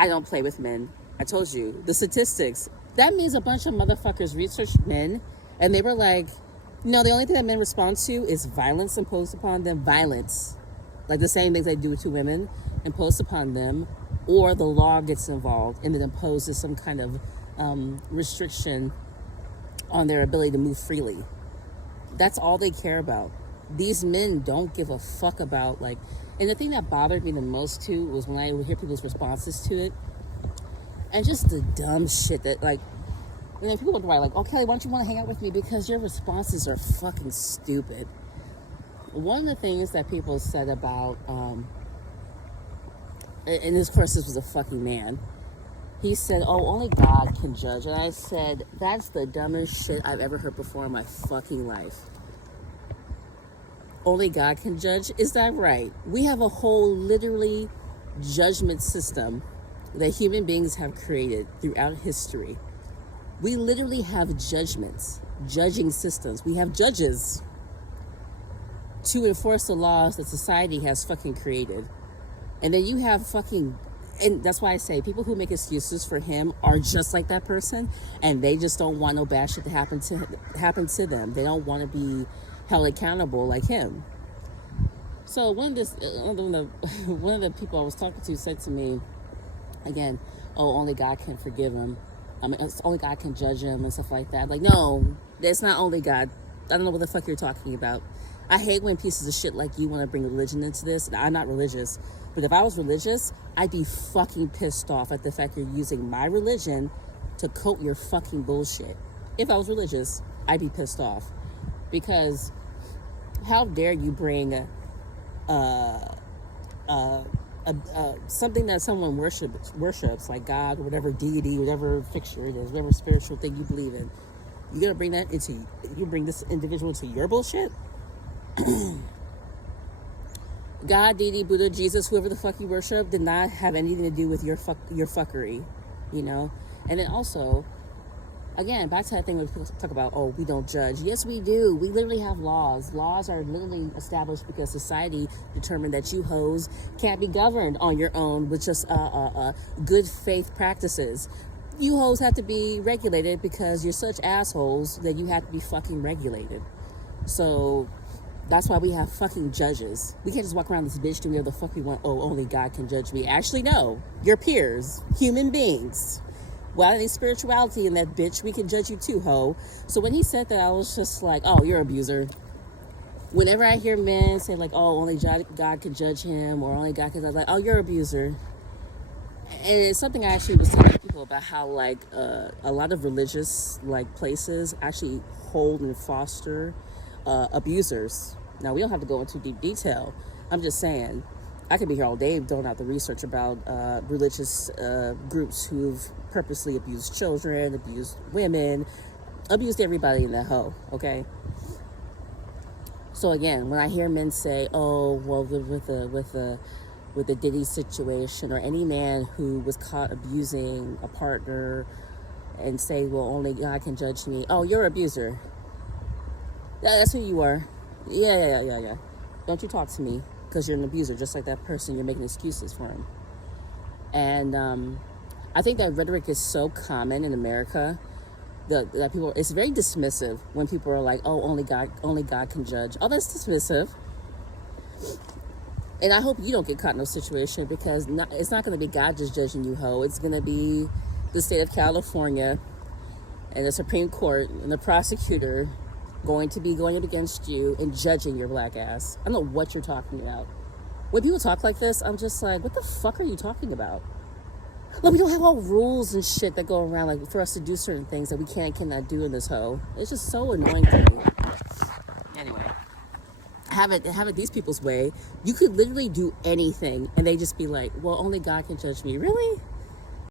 I don't play with men. I told you. The statistics. That means a bunch of motherfuckers researched men, and they were like, no, the only thing that men respond to is violence imposed upon them. Violence. Like the same things they do to women imposed upon them, or the law gets involved and it imposes some kind of restriction on their ability to move freely. That's all they care about. These men don't give a fuck about, like, and the thing that bothered me the most too was when I would hear people's responses to it, and just the dumb shit that, like, and then people would write like, oh, Kelly, why don't you want to hang out with me? Because your responses are fucking stupid. One of the things that people said about, and of course this was a fucking man, he said, oh, only God can judge. And I said, that's the dumbest shit I've ever heard before in my fucking life. Only God can judge? Is that right? We have a whole literally judgment system that human beings have created throughout history. We literally have judgments, judging systems. We have judges to enforce the laws that society has fucking created. And then you have fucking, and that's why I say people who make excuses for him are just like that person, and they just don't want no bad shit to happen to them. They don't want to be held accountable like him. So one of the people I was talking to said to me, again, oh, only God can forgive him. I mean, only God can judge him and stuff like that. Like, no, it's not only God. I don't know what the fuck you're talking about. I hate when pieces of shit like you want to bring religion into this. I'm not religious. But if I was religious, I'd be fucking pissed off at the fact you're using my religion to coat your fucking bullshit. If I was religious, I'd be pissed off. Because how dare you bring something that someone worships, like God or whatever deity, whatever fixture it is, whatever spiritual thing you believe in. You're gonna bring that into, you bring this individual into your bullshit? God, deity, Buddha, Jesus, whoever the fuck you worship, did not have anything to do with your fuckery, you know? And then also, again, back to that thing where people talk about, oh, we don't judge. Yes, we do. We literally have laws. Laws are literally established because society determined that you hoes can't be governed on your own with just good faith practices. You hoes have to be regulated because you're such assholes that you have to be fucking regulated. So that's why we have fucking judges. We can't just walk around this bitch doing whatever the fuck we want. Oh, only God can judge me. Actually, no. Your peers, human beings. Without any spirituality in that bitch, we can judge you too, ho. So when he said that, I was just like, oh, you're an abuser. Whenever I hear men say like, oh, only God can judge him, or only God can judge, like, oh, you're an abuser. And it's something I actually was telling people about how, like, a lot of religious, like, places actually hold and foster abusers. Now, we don't have to go into deep detail. I'm just saying, I could be here all day throwing out the research about religious groups who've purposely abused children, abused women, abused everybody in the hoe, okay? So again, when I hear men say, oh, well, with the Diddy situation, or any man who was caught abusing a partner, and say, well, only God can judge me. Oh, you're an abuser. That's who you are. Yeah. Don't you talk to me, because you're an abuser, just like that person. You're making excuses for him. And I think that rhetoric is so common in America that people, it's very dismissive when people are like, oh, only God can judge. Oh, that's dismissive. And I hope you don't get caught in no situation, because it's not going to be God just judging you, ho. It's going to be the state of California and the Supreme Court and the prosecutor going to be going up against you and judging your black ass. I don't know what you're talking about. When people talk like this, I'm just like, what the fuck are you talking about? Look, we don't have all rules and shit that go around, like, for us to do certain things that we cannot do in this hoe. It's just so annoying to me. Anyway, have it these people's way. You could literally do anything, and they just be like, well, only God can judge me. Really?